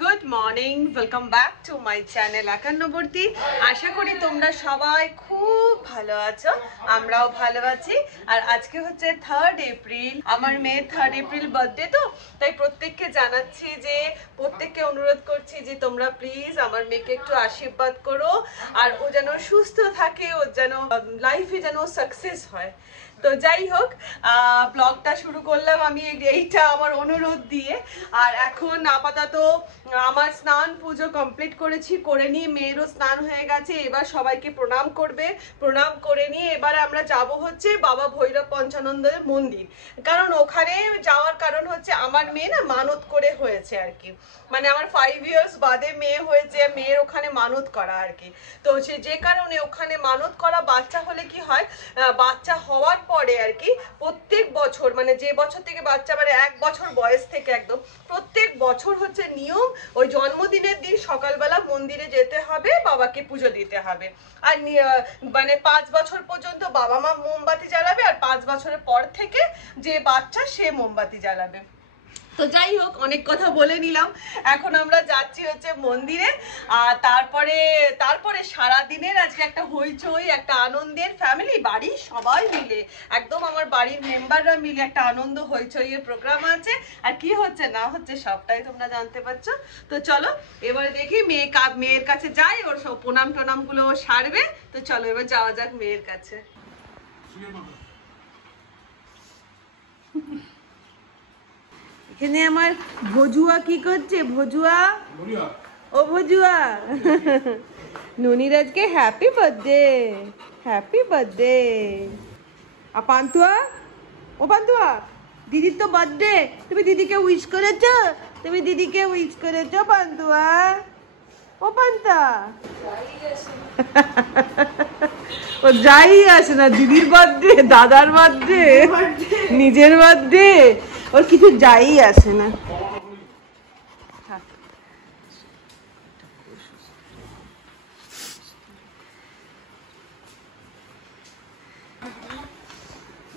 Good morning, welcome back to my channel একান্নবর্তী। আশা করি তোমরা সবাই খুব ভালো আছো, আমরাও ভালো আছি। আর আজকে হচ্ছে 3rd এপ্রিল, আমার মেয়ের 3rd এপ্রিল বার্থডে, তো তাই প্রত্যেককে জানাচ্ছি যে প্রত্যেককে অনুরোধ করছি যে তোমরা প্লিজ আমার মেয়েকে একটু আশীর্বাদ করো, আর ও যেন সুস্থ থাকে, ও যেন লাইফে যেন সাকসেস হয়। তো যাই হোক, ব্লগটা শুরু করলাম আমি এইটা আমার অনুরোধ দিয়ে। আর এখন আপাতত আমার স্নান পুজো কমপ্লিট করেছি, করে নিয়ে মেয়েরও স্নান হয়ে গেছে। এবার সবাইকে প্রণাম করবে, প্রণাম করে নিয়ে এবার আমরা যাব হচ্ছে বাবা ভৈরব পঞ্চানন্দের মন্দির। কারণ ওখানে যাওয়ার কারণ হচ্ছে আমার মেয়ে না মানত করে হয়েছে আর কি, মানে আমার 5 ইয়ার্স বাদে মেয়ে হয়েছে, মেয়ের ওখানে মানত করা আর কি। তো সে যে কারণে ওখানে মানত করা বাচ্চা হলে কি হয়, বাচ্চা হওয়ার পরে আর কি প্রত্যেক বছর, মানে যে বছর থেকে বাচ্চা, মানে 1 বছর বয়স থেকে একদম প্রত্যেক বছর হচ্ছে নিয়ম, ওই জন্মদিনের দিন সকালবেলা মন্দিরে যেতে হবে, বাবাকে পুজো দিতে হবে। আর মানে 5 বছর পর্যন্ত বাবা মা মোমবাতি জ্বালাবে, আর 5 বছরের পর থেকে যে বাচ্চা সে মোমবাতি জ্বালাবে। তো যাই হোক, অনেক কথা বলে নিলাম। এখন আমরা যাচ্ছি হচ্ছে মন্দিরে। আর তারপরে সারাদিনের আজকে একটা হইচই, একটা আনন্দের, ফ্যামিলি বাড়ির সবাই মিলে, একদম আমার বাড়ির মেম্বাররা মিলে একটা আনন্দ হইচইয়ের প্রোগ্রাম আছে। আর কি হচ্ছে না হচ্ছে সবটাই তোমরা জানতে পারছো। তো চলো এবারে দেখি মেয়ের কাছে যাই, ওর সব প্রণাম টনাম গুলো সারবে। তো চলো এবার যাওয়া যাক মেয়ের কাছে। এখানে আমার ভজুয়া কি করছে? ভজুয়া, ও ভজুয়া, নুনির আজকে হ্যাপি বার্থডে, হ্যাপি বার্থডে। আর পান্তুয়া, ও পান্তুয়া, দিদির তো বার্থডে, তুমি দিদিকে উইশ করেছো? তুমি দিদিকে উইশ করেছো পান্তুয়া? ও পান্তা, ও যাই আসে না, দিদির বার্থডে, দাদার বার্থডে, নিজের বার্থডে, ওর কিছু যাই আসে না।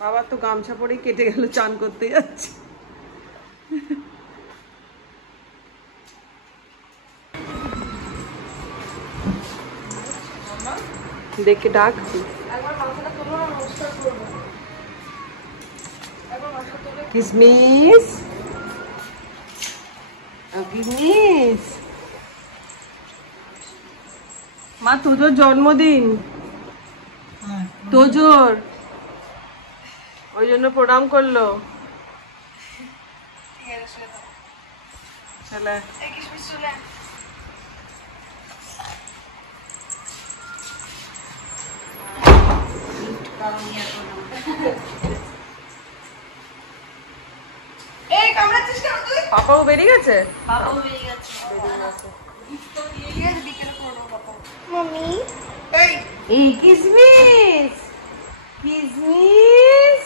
বাবা তো গামছা পরেই কেটে গেল, চান করতে যাচ্ছে। দেখে ডাক, কিসমিস, কিসমিস। মা তোজোর জন্মদিন, তোজোর, ওই জন্য প্রণাম করলো। চলে পাপাও বেরিয়ে গেছে, এই কিসমিস, কিসমিস,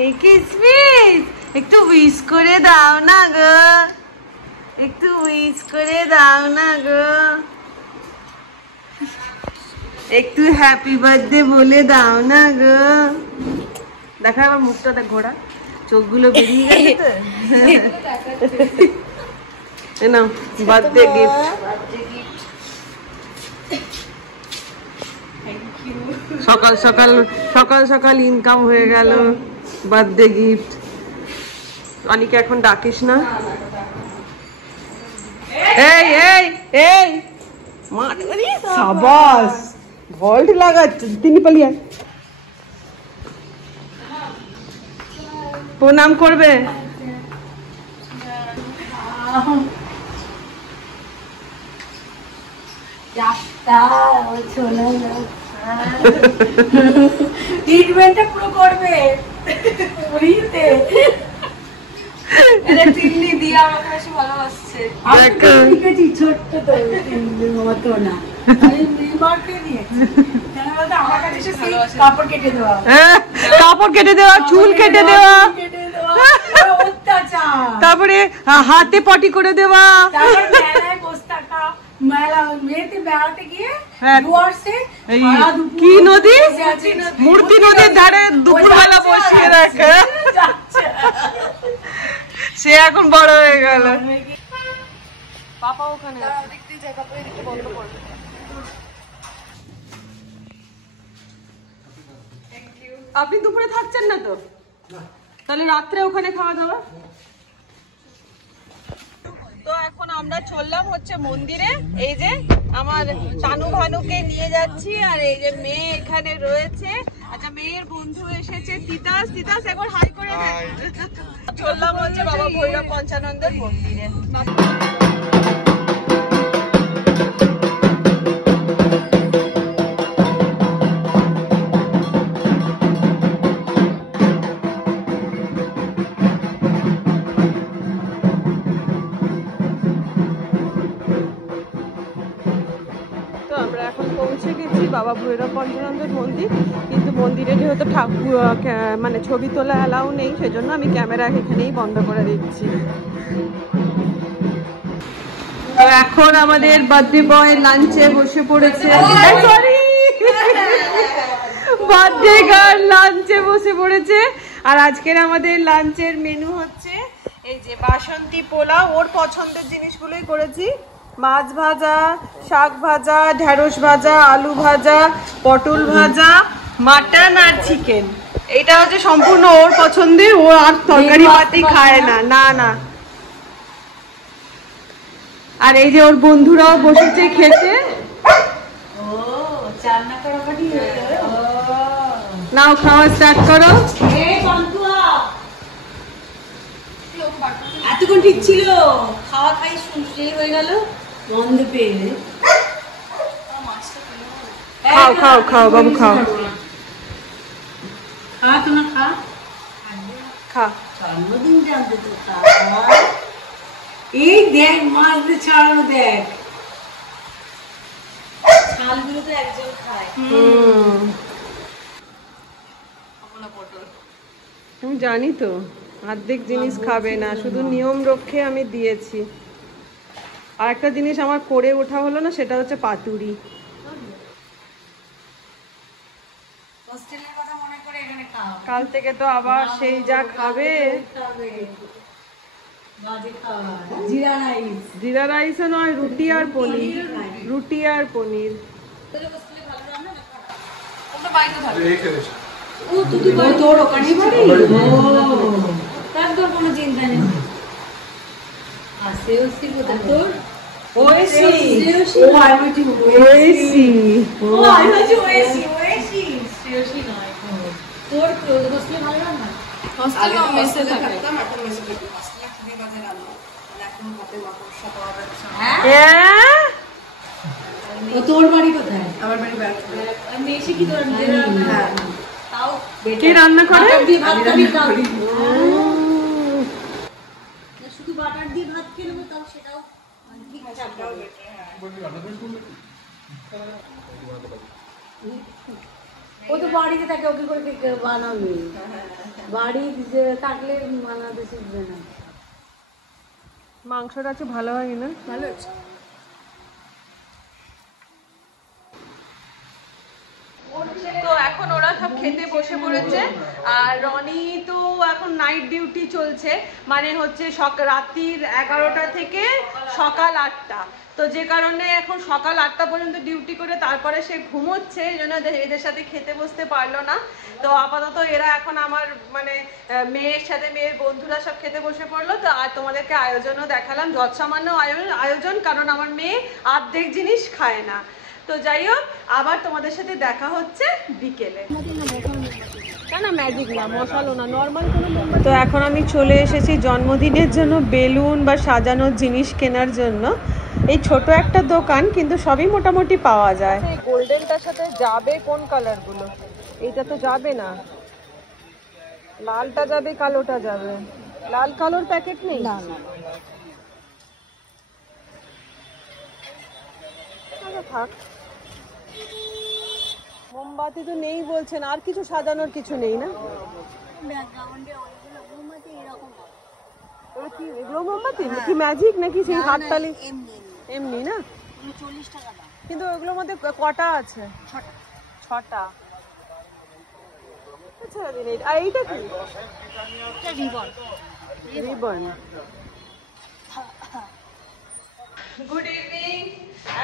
এই কিসমিস, একটু উইশ করে দাও না গো, একটু উইশ করে দাও না গো, একটু হ্যাপি বার্থডে বলে দাও না গো। দেখা আবার মুখটা দেখ, ঘোরা চোখগুলো বেরিয়ে গেছে তো। নাও বার্থডে গিফট, সকাল সকাল সকাল সকাল ইনকাম হয়ে গেল, বার্থডে গিফট। অনিকে এখন ডাকিস না। এই এই এই সাবাস, ভল্ট লাগাচ্ছে। তিনি পালিয়ে প্রণাম করবে। ট্রিটমেন্টটা পুরো করবে, চিল্লি দিয়ে আমাকে বেশি ভালোবাসছে। ছোট্ট তো মতো না, কাপড় কেটে দেওয়া, কাপড় কেটে দেওয়া, চুল কেটে দেওয়া, তারপরে হাতে পটি করে দেওয়া, কি নদী, মূর্তি নদীর ধারে দুপুরবেলা বসিয়ে রাখে। সে এখন বড় হয়ে গেল। পাপা ওখানে বন্ধ করবে। আপনি দুপুরে থাকছেন না তো? তাহলে রাত্রে ওখানে খাওয়া দাওয়া। তো এখন আমরা চললাম হচ্ছে মন্দিরে। এই যে আমার তানু ভানুকে নিয়ে যাচ্ছি, আর এই যে মেয়ে এখানে রয়েছে। আচ্ছা, মেয়ের বন্ধু এসেছে তিতাস। তিতাস একবার হাই করে দে। চললাম হচ্ছে বাবা ভৈরব পঞ্চানন্দের মন্দিরে। পৌঁছে গেছি বাবা ভৈরব পঞ্চানন্দের মন্দির, কিন্তু মন্দিরে যেহেতু ঠাকুর মানে ছবি তোলা অ্যালাউ নেই, সেজন্য আমি ক্যামেরা এখানেই বন্ধ করে দিচ্ছি। তো এখন আমাদের বার্থডে বয় লাঞ্চে বসে পড়েছে। সরি, বার্থডে গার্ল লাঞ্চে বসে পড়েছে। আর আজকের আমাদের লাঞ্চের মেনু হচ্ছে এই যে বাসন্তী পোলাও, ওর পছন্দের জিনিসগুলোই করেছি। মাছ ভাজা, শাক ভাজা, ঢেঁড়স ভাজা, আলু ভাজা, পটল ভাজা, মাটন আর চিকেন। এটা হচ্ছে সম্পূর্ণ ওর পছন্দের। ও আর তরকারি পাতি খায় না, না না। আর এই যে ওর বন্ধুরাও বসেছে খেতে। নাও খাওয়া স্টার্ট করো। এতক্ষণ ঠিক ছিল, খাওয়া খাই শুনতে হয়ে গেল বন্ধ পেয়ে। খাও খাও খাও বাবু, খাও খা, তোমার খা খা। জন্মদিন জানতে তো এই দেখ মাছ দিয়ে ছাড়ানো, দেখ ছালগুলো তো একজন খায়। আমি জানি তো অর্ধেক জিনিস খাবে না, শুধু নিয়ম রক্ষে আমি দিয়েছি। আর একটা জিনিস আমার করে ওঠা হলো না, সেটা হচ্ছে পাতুরি। কাল থেকে তো আবার সেই যা খাবে। জিরা রাইসও নয়, রুটি আর পনির, রুটি আর পনির। তোর ওখানে বাড়ি, তারপর কোনো চিন্তা নেই। আসে ওসি কোথায় তোর? ওএসি, ও আই বলছি ওএসি, ও আই বলছি ওএসি, ওএসি সিরিয়াসলি নয়। তোর ক্লোজ হোস্টেলে ভালো রান্না? হোস্টেলে ও মেসে থাকে। এখন মেসে থাকে, হোস্টেলে খুবই বাজে রান্না। এখন হাতে মাকড়সা পাওয়া যাচ্ছে। হ্যাঁ, ও তোর বাড়ি কোথায়? আমার বাড়ি ব্যারাকপুর। আমি এসে কি তোর নিজের রান্না? তাও কে রান্না করে? ভাত খাবি তাও শুধু বাটার দিয়ে ভাত খেয়ে নেবো, তাও সেটাও ঠিক আছে। ও তো বাড়িতে থাকে, ওকে করে বানাবে। বাড়ি থাকলে বানাতে শিখবে না। মাংসটা একটু ভালো হয় না? ভালো আছে। তো এখন ওরা সব খেতে বসে পড়েছে। আর রনি তো এখন নাইট ডিউটি চলছে, মানে হচ্ছে রাত্রির 11টা থেকে সকাল 8টা। তো যে কারণে এখন সকাল 8টা পর্যন্ত ডিউটি করে তারপরে সে ঘুমোচ্ছে, এই জন্য এদের সাথে খেতে বসতে পারলো না। তো আপাতত এরা এখন আমার মানে মেয়ের সাথে মেয়ের বন্ধুরা সব খেতে বসে পড়লো। তো আর তোমাদেরকে আয়োজনও দেখালাম, যৎসামান্য আয়োজন, কারণ আমার মেয়ে অর্ধেক জিনিস খায় না। তো যাই হোক, আবার তোমাদের সাথে দেখা হচ্ছে বিকেলে। না ম্যাজিক না, মশালো না, নর্মাল কোনো মোমবাতি। তো এখন আমি চলে এসেছি জন্মদিনের জন্য বেলুন বা সাজানোর জিনিস কেনার জন্য। এই ছোট একটা দোকান, কিন্তু সবই মোটামুটি পাওয়া যায়। গোল্ডেনটার সাথে যাবে কোন কালারগুলো? এইটা তো যাবে না, লালটা যাবে, কালোটা যাবে। লাল কালোর প্যাকেট নেই? না না, থাক। মোমবাতি তো নেই বলছেন, আর কিছু সাজানোর কিছু নেই না? এগুলো মোমবাতি কি ম্যাজিক নাকি সেই হাততালি? এমনি না, 40 টাকা দাম। কিন্তু ওগুলোর মধ্যে কটা আছে? 6টা। আচ্ছা, আর এইটা কি? রিবন। Good evening.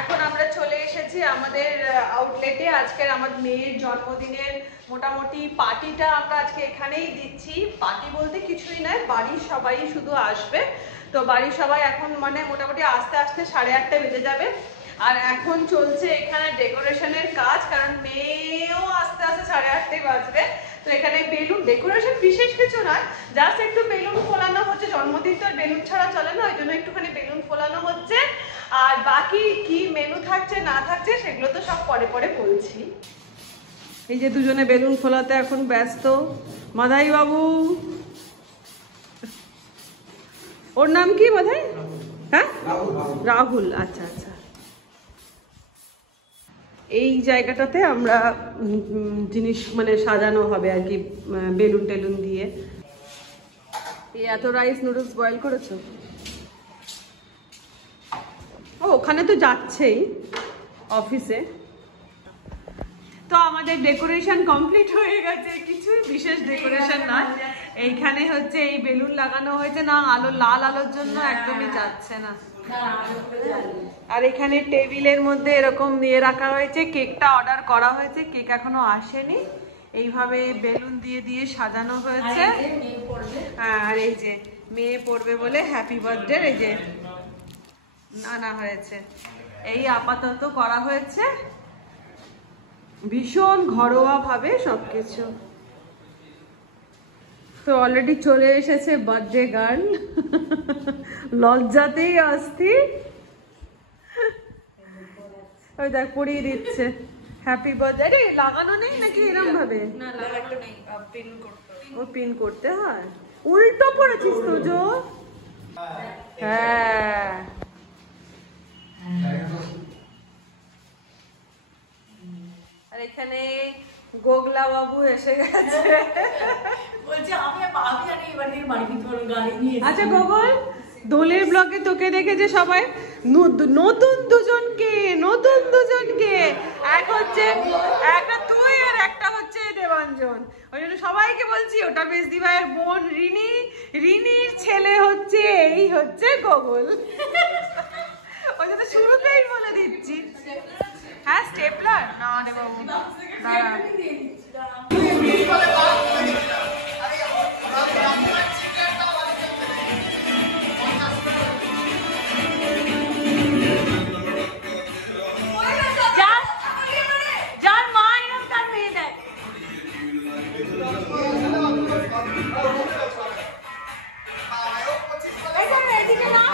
এখন আমরা চলে এসেছি আমাদের আউটলেটে। আজকের আমার মেয়ের জন্মদিনের মোটামুটি পার্টিটা আমরা আজকে এখানেই দিচ্ছি। পার্টি বলতে কিছুই নয়, বাড়ির সবাই শুধু আসবে। তো বাড়ির সবাই এখন মানে মোটামুটি আস্তে আস্তে 8:30 বেজে যাবে। আর এখন চলছে এখানে ডেকোরেশনের কাজ, কারণ মেয়েও আস্তে আস্তে 8:30 বাজবে। তো এখানে বেলুন ডেকোরেশন বিশেষ কিছু নয়, জাস্ট একটু বেলুন ফোলানো হচ্ছে। জন্মদিন তো আর বেলুন ছাড়া চলে না, ওই জন্য একটুখানি বেলুন ফোলানো হচ্ছে। আর বাকি কি মেনু থাকছে না থাকছে সেগুলো তো সব পরে পরে বলছি। এই যে দুজনে বেলুন ফোলাতে এখন ব্যস্ত। মাধাই বাবু, ওর নাম কি মাধাই? হ্যাঁ, রাহুল। আচ্ছা আচ্ছা। এই জায়গাটাতে আমরা জিনিস মানে সাজানো হবে আর কি, বেলুন টেলুন দিয়ে। এই এত রাইস নুডলস বয়েল করেছো? ও ওখানে তো যাচ্ছেই অফিসে। তো আমাদের ডেকোরেশন কমপ্লিট হয়ে গেছে, কিছু বিশেষ ডেকোরেশন নয়। এইখানে হচ্ছে এই বেলুন লাগানো হয়েছে না, আলো লাল আলোর জন্য একদমই যাচ্ছে না। আর এখানে টেবিলের মধ্যে এরকম দিয়ে রাখা হয়েছে, কেকটা অর্ডার করা হয়েছে, কেক এখনো আসেনি। এইভাবে বেলুন দিয়ে দিয়ে সাজানো হয়েছে। হ্যাঁ, আর এই যে মেয়ে পড়বে বলে হ্যাপি বার্থডে এই যে আনা হয়েছে। এই আপাতত করা হয়েছে, ভীষণ ঘরোয়া ভাবে সবকিছু। তো অলরেডি চলে এসেছে বার্থডে গার্ল, লজ্জাতেই অস্থির। ওই দেখ পরিয়ে দিচ্ছে হ্যাপি বার্থডে। লাগানো নেই নাকি এরকম ভাবে? ও পিন করতে হয়। উল্টো পড়েছিস তো জো। হ্যাঁ, আর এখানে গোগলা বাবু এসে গেছে। আচ্ছা গোগল, দোলের ব্লগে তোকে দেখেছে সবাই, নতুন দুজনকে এক হচ্ছে একটা তুই আর একটা হচ্ছে দেবাঞ্জন। ওই জন্য সবাইকে বলছি ওটা মেজদি ভাইয়ের বোন রিনি, রিনির ছেলে হচ্ছে এই হচ্ছে গোগল। ওই জন্য শুরুতেই বলে দিচ্ছি। হ্যাঁ স্টেপলার না রে বাবু, যার মা এরকম তার মেয়ে দেয়। এদিকে না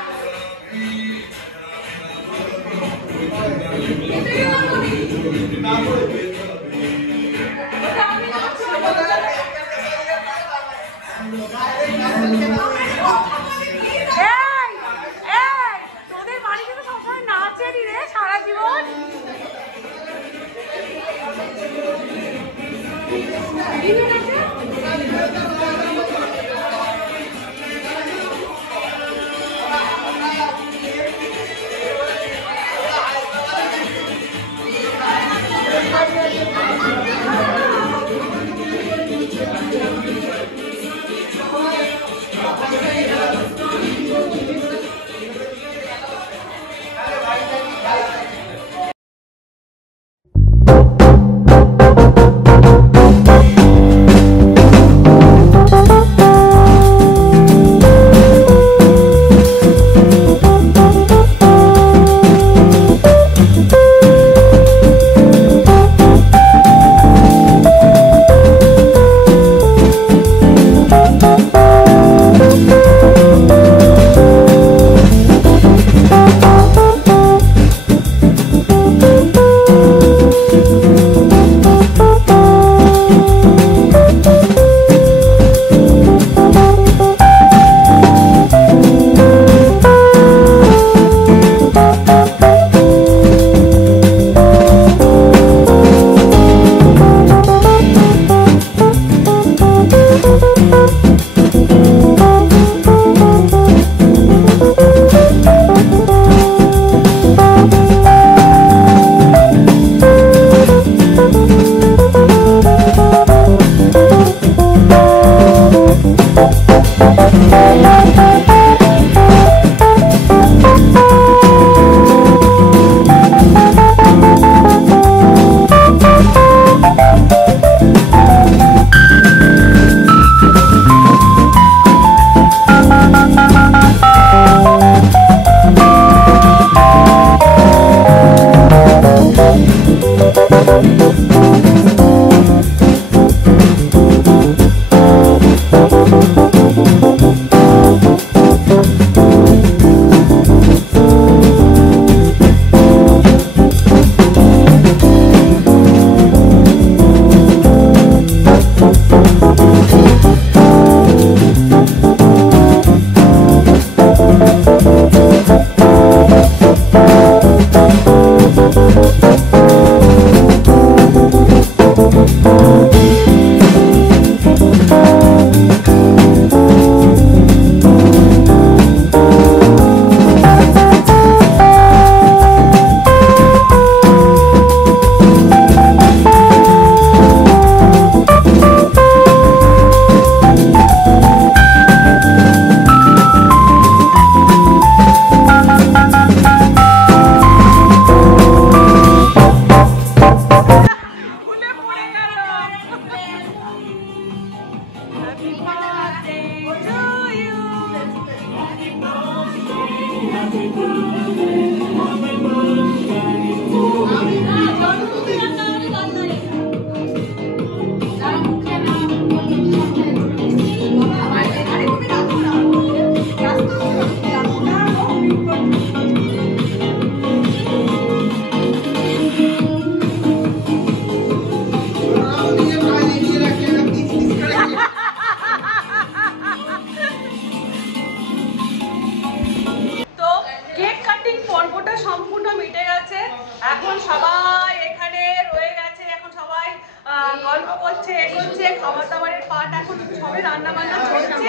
খাবার দাবারের পাট এখন সবে রান্না বান্না চলছে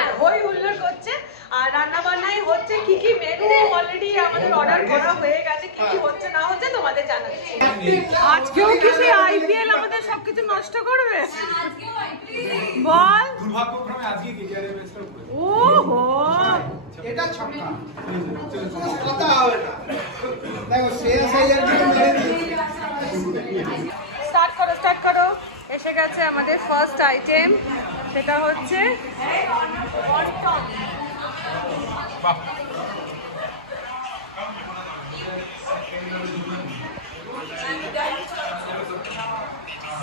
আর হই হুল্লোড় করছে আর রান্না বান্নাই হচ্ছে। কি কি মেনু অলরেডি আমাদের অর্ডার করা হয়ে গেছে, কি কি হচ্ছে না হচ্ছে তোমাদের জানাচ্ছি। আজকেও কি সেই আইপিএল আমাদের সবকিছু নষ্ট করবে? বল দুর্ভাগ্যক্রমে আজকে কেকেআরের ম্যাচটা উপরে। ওহো এটা ছক্কা কথা হবে না। দেখো শ্রেয়াস আইয়ার দিকে মেরে দিয়েছে। স্টার্ট করো। এসে গেছে আমাদের ফার্স্ট আইটেম, সেটা হচ্ছে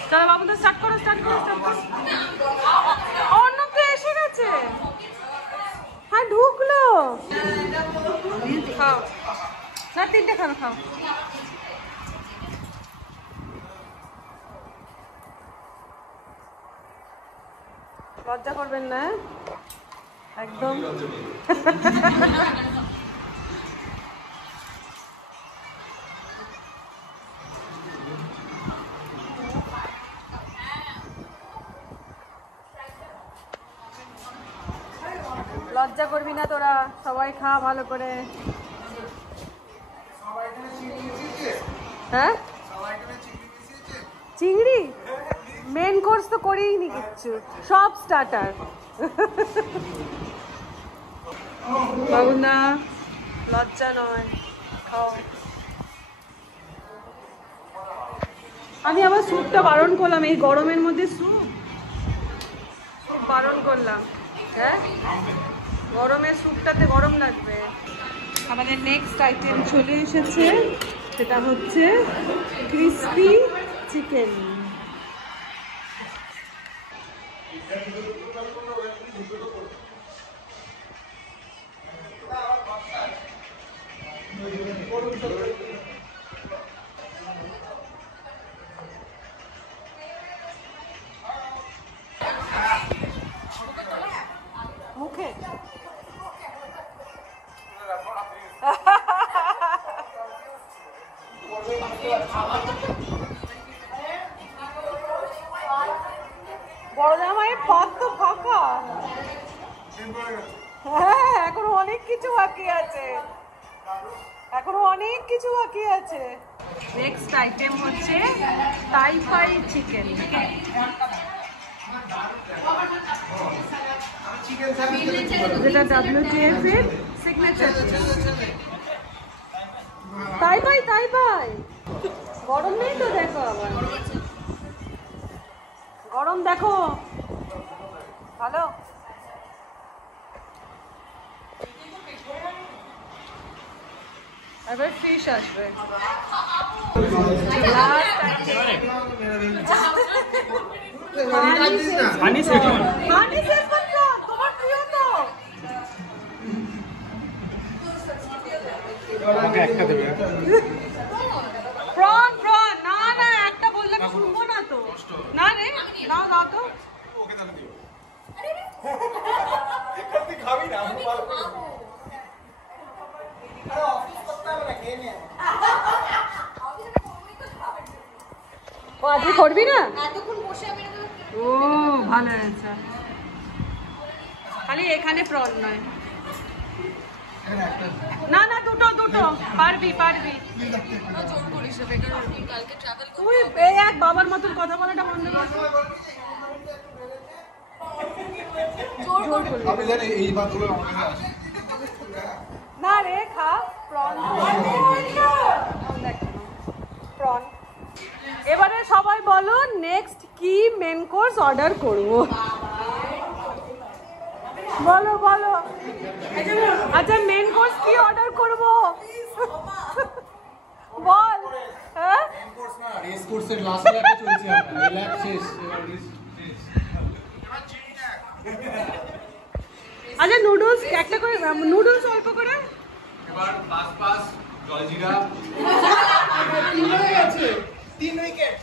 চলো বাবু, তো স্টার্ট করো। অন্য কে এসে গেছে? হ্যাঁ ঢুকলো। খাও না, তিনটে খাও। লজ্জা করবেন না একদম। লজ্জা করবি না তোরা, সবাই খা ভালো করে। হ্যাঁ চিংড়ি মেন কোর্স তো করেই নি কিচ্ছু, সব স্টার্টার। বাবুনা লজ্জা নয়, খাও। আমি আবার স্যুপটা বারণ করলাম, এই গরমের মধ্যে স্যুপ বারণ করলাম। হ্যাঁ গরমে স্যুপটাতে গরম লাগবে। আমাদের নেক্সট আইটেম চলে এসেছে, সেটা হচ্ছে ক্রিসপি চিকেন। মুখে বড় জামাইয়ের পথ তো ফাঁকা। হ্যাঁ এখনো অনেক কিছু বাকি আছে। নেক্সট আইটেম হচ্ছে টাইফাই চিকেন। যেটা WTF এর সিগনেচার। তাই ভাই গরম নেই তো, দেখো আবার গরম দেখো ভালো। এবার ফিশ আসবে। তোমার প্রিয় তো। প্রন না না, একটা বললে শুনবো না তো। না রে, দাও তো। খাবি না ও আজকে করবি না? ও ভালো হয়েছে। খালি এখানে প্রন নয়, না না দুটো পারবি। তুই এক বাবার মতন কথা বলাটা বন্ধ কর। না রে, খা প্রন। এবারে সবাই বলো নেক্সট কি মেন কোর্স অর্ডার করব। বলো আচ্ছা মেন কোর্স কি অর্ডার করব বল। হ্যাঁ আচ্ছা নুডলস একটা করে, নুডলস অল্প করে। এবার পাস জলজিরা 3 উইকেট।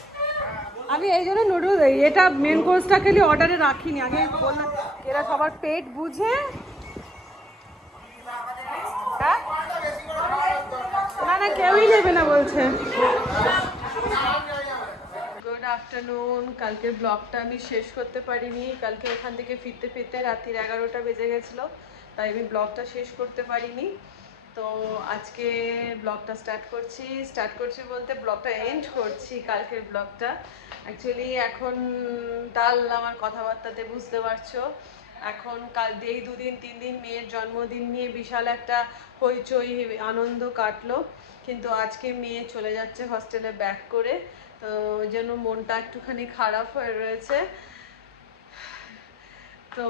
আমি এই জন্য নুডলস এটা মেন কোর্সটা খালি অর্ডারে রাখিনি, আগে বললাম এরা সবার পেট বুঝে। হ্যাঁ না কেউই নেবে না বলছে। Good afternoon. কালকের ব্লগটা আমি শেষ করতে পারিনি, কালকে ওখান থেকে ফিরতে রাত্রির 11টা বেজে গেছিলো, তাই আমি ব্লগটা শেষ করতে পারিনি। তো আজকে ব্লগটা স্টার্ট করছি বলতে ব্লগটা এন্ড করছি। কালকের ব্লগটা অ্যাকচুয়ালি এখন ডাল আমার কথাবার্তাতে বুঝতে পারছো। এখন কাল এই 2 দিন 3 দিন মেয়ের জন্মদিন নিয়ে বিশাল একটা হইচই আনন্দ কাটলো, কিন্তু আজকে মেয়ে চলে যাচ্ছে হস্টেলে ব্যাক করে, তো ওই জন্য মনটা একটুখানি খারাপ হয়ে রয়েছে। তো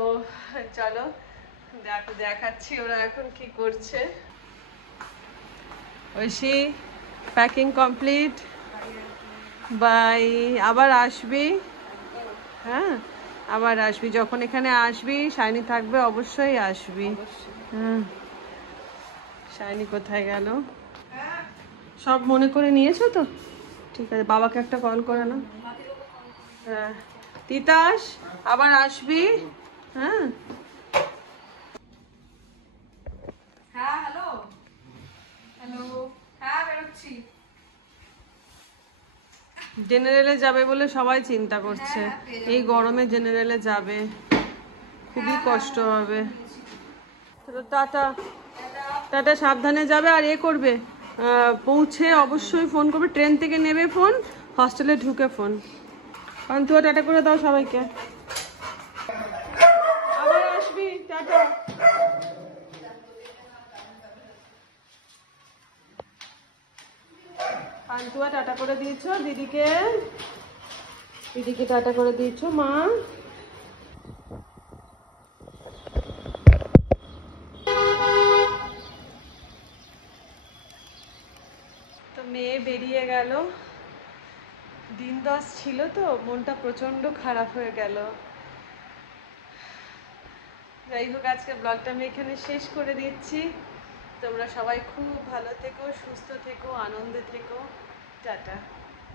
চলো দেখাচ্ছি ওরা এখন কি করছে। Oishi packing complete, bye. আবার আসবি, হ্যাঁ আবার আসবি, যখন এখানে আসবি শাইনি থাকবে অবশ্যই আসবি। হ্যাঁ শাইনি কোথায় গেল? সব মনে করে নিয়েছো তো? ঠিক আছে, বাবাকে একটা কল করে না। হ্যাঁ তিতাস আবার আসবি। হ্যাঁ হ্যালো হ্যাঁ বেরোচ্ছি। জেনারেলে যাবে বলে সবাই চিন্তা করছে, এই গরমে জেনারেলে যাবে খুবই কষ্ট হবে। টাটা সাবধানে যাবে, আর করবে পৌঁছে অবশ্যই ফোন করবে, ট্রেন থেকে নেবে ফোন, হস্টেলে ঢুকে ফোন। কারণ তুই টাটা করে দাও সবাইকে, আবার আসবি। টাটা। পান্তুয়া টাটা করে দিয়েছো দিদিকে টাটা করে দিয়েছো মা। তো মেয়ে বেরিয়ে গেল, দিন 10 ছিল তো মনটা প্রচন্ড খারাপ হয়ে গেল। যাই হোক আজকে ব্লগটা আমি এখানে শেষ করে দিচ্ছি। তোমরা সবাই খুব ভালো থেকো, সুস্থ থেকো, আনন্দে থেকো। টাটা।